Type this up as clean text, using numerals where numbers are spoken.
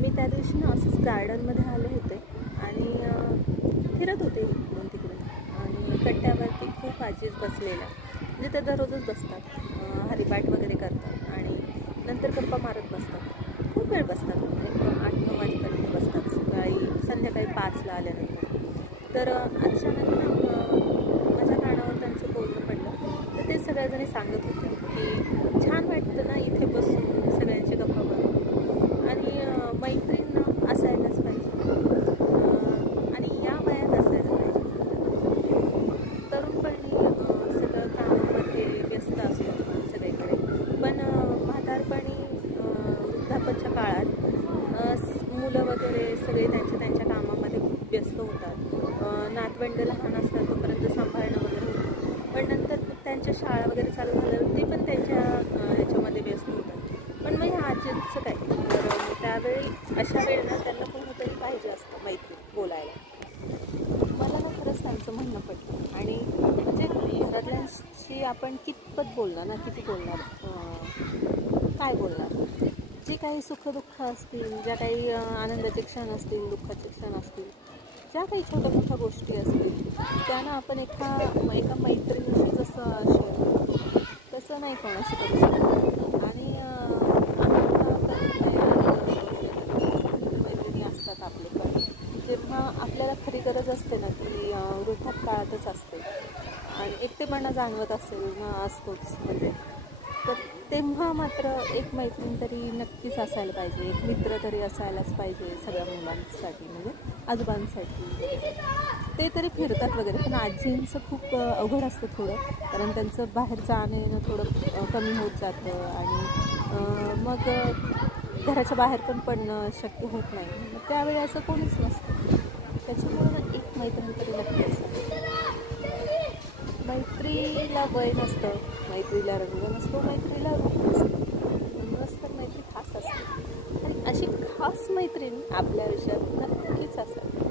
मी त्या दिवशी ना असंच गार्डनमध्ये आले होते आणि फिरत होते इकडून तिकडे आणि कट्ट्यावरती खूप आजी बसलेल्या, म्हणजे ते दररोजच बसतात, हरिपाठ वगैरे करतात आणि नंतर गप्पा मारत बसतात. खूप वेळ बसतात, 8-9 वाजेपर्यंत बसतात, संध्याकाळी 5ला आल्यानंतर. तर अचानक माझ्या कानावर त्यांचं बोलणं पडलं. तर ते सगळ्याजणी सांगत होते की छान वाटतं ना इथे बसून सगळ्यांची गप्पा मारून, आणि मैत्रीण असायलाच पाहिजे आणि या वयात असायला पाहिजे. तरुणपणी सगळं कामामध्ये व्यस्त असतं सगळीकडे, पण म्हातारपणी वृद्धापच्या काळात मुलं वगैरे सगळे त्यांच्या कामामध्ये खूप व्यस्त होतात. नातवंड लहान असतात तोपर्यंत सांभाळणं वगैरे होतं, पण नंतर त्यांच्या शाळा वगैरे चालू झाल्यावर ते पण त्यांच्या ह्याच्यामध्ये व्यस्त होतात. पण मग ह्या आजीचं काय, तर त्यावेळी अशा वेळेला त्यांना कोणीतरी पाहिजे असतं मैत्री बोलायला. मला ना खरंच त्यांचं म्हणणं पडतं. आणि म्हणजे घरातल्यांशी आपण कितपत बोलणार ना, किती बोलणार, काय बोलणार. जे काही सुखदुःख असतील, ज्या काही आनंदाचे क्षण असतील, दुःखाचे क्षण असतील, ज्या काही छोट्या मोठ्या गोष्टी असतील, त्यांना आपण एका मैत्रिणीशी जसं शेअर करतो तसं नाही कोणाशी करू शकतो. आणि मैत्रिणी असतात आपल्याकडे, जेव्हा आपल्याला खरी गरज असते ना ती वृद्धापकाळातच असते आणि एकटेपणा जाणवत असेल ना, असतोच म्हणजे, तर तेव्हा मात्र एक मैत्रीण तरी नक्कीच असायला पाहिजे, एक मित्र तरी असायलाच पाहिजे सगळ्या मुलांसाठी, म्हणजे आजोबांसाठी. ते तरी फिरतात वगैरे, पण आजींचं खूप अवघड असतं थोडं, कारण त्यांचं बाहेर जाणं येणं थोडं कमी होत जातं आणि मग घराच्या बाहेर पण पडणं शक्य होत नाही. मग त्यावेळी असं कोणीच नसतं, त्याच्यामुळे एक मैत्रीण तरी नक्की असावी. मैत्रीला वय नसतं, मैत्रीला रंग नसतो, मैत्रीला रूप नसतं, म्हणूनच तर मैत्री खास असते. आणि अशी खास मैत्रीण आपल्या आयुष्यात नक्कीच असावी.